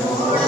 Amen.